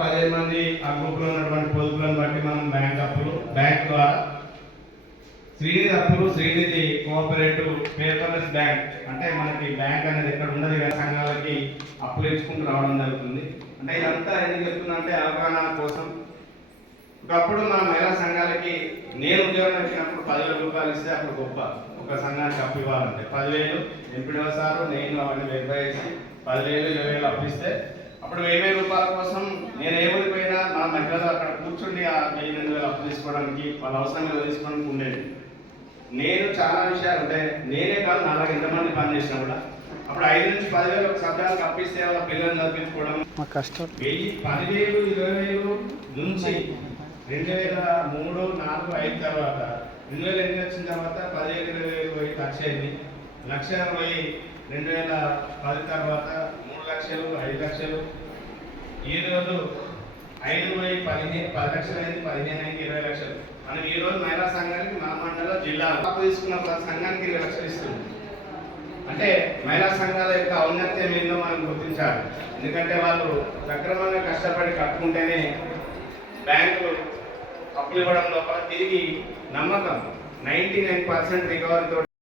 పదిహేను మంది ఆ గ్రూప్లో ఉన్నటువంటి పొదుపులను బట్టి మనం బ్యాంక్ అప్పులు బ్యాంక్ ద్వారా శ్రీనిధి అప్పులు శ్రీనిధి కోఆపరేటివ్ పేపర్లెస్ బ్యాంక్. అంటే మనకి బ్యాంక్ అనేది ఎక్కడ ఉండదు కదా సంఘాలకి అప్పులు ఇచ్చుకుంటూ రావడం జరుగుతుంది. అంటే ఇదంతా ఎందుకు చెప్తున్నా అంటే అవగాహన కోసం. ఒకప్పుడు మన మహిళా సంఘాలకి నేను ఉద్యోగం వచ్చినప్పుడు పదివేల రూపాయలు ఇస్తే అప్పుడు గొప్ప. ఒక సంఘానికి అప్పు ఇవ్వాలంటే పదివేలు ఎంపీడీ సారు నేను అవన్నీ వెరిఫై చేసి పదివేలు ఇరవై వేలు అప్పు ఇస్తే అప్పుడు వెయ్యి వేల రూపాయల కోసం నేను ఏ ఊరికి పోయినా మన మహిళలు అక్కడ కూర్చుండి ఆ వెయ్యి రెండు వేలు అప్పు తీసుకోవడానికి వాళ్ళ అవసరం తీసుకోవడానికి ఉండేది. నేను చాలా విషయాలు అంటే నేనే కాదు నాలుగు ఎంతమంది పని చేసినా కూడా. అప్పుడు ఐదు నుంచి పదివేలు ఒక సభ్యాలకు అప్పిస్తే వాళ్ళ పిల్లల్ని చదివించుకోవడం. కష్టం. వెయ్యి పదివేలు ఇరవై వేలు నుంచి రెండు వేల మూడు నాలుగు ఐదు తర్వాత రెండు వేల ఎనిమిది వచ్చిన తర్వాత పదివేలు ఇరవై వేలు పోయి లక్ష అయింది. లక్ష పోయి రెండు వేల పది తర్వాత మూడు లక్షలు లక్షలు ఈ రోజు ఐదు పోయి పదిహేను పది లక్షలు అయింది పదిహేను అయింది ఇరవై లక్షలు. మనం ఈ రోజు మహిళా సంఘానికి మా మండలం జిల్లా అప్పు తీసుకున్న ప్రతి సంఘానికి ఇరవై లక్షలు ఇస్తుంది అంటే మహిళా సంఘాల యొక్క ఔన్నత్యం ఏందో మనం గుర్తించాలి. ఎందుకంటే వాళ్ళు సక్రమంగా కష్టపడి కట్టుకుంటేనే బ్యాంకులు అప్పులు ఇవ్వడం లోపల తిరిగి నమ్మకం. Ninety nine percent రికవరీతో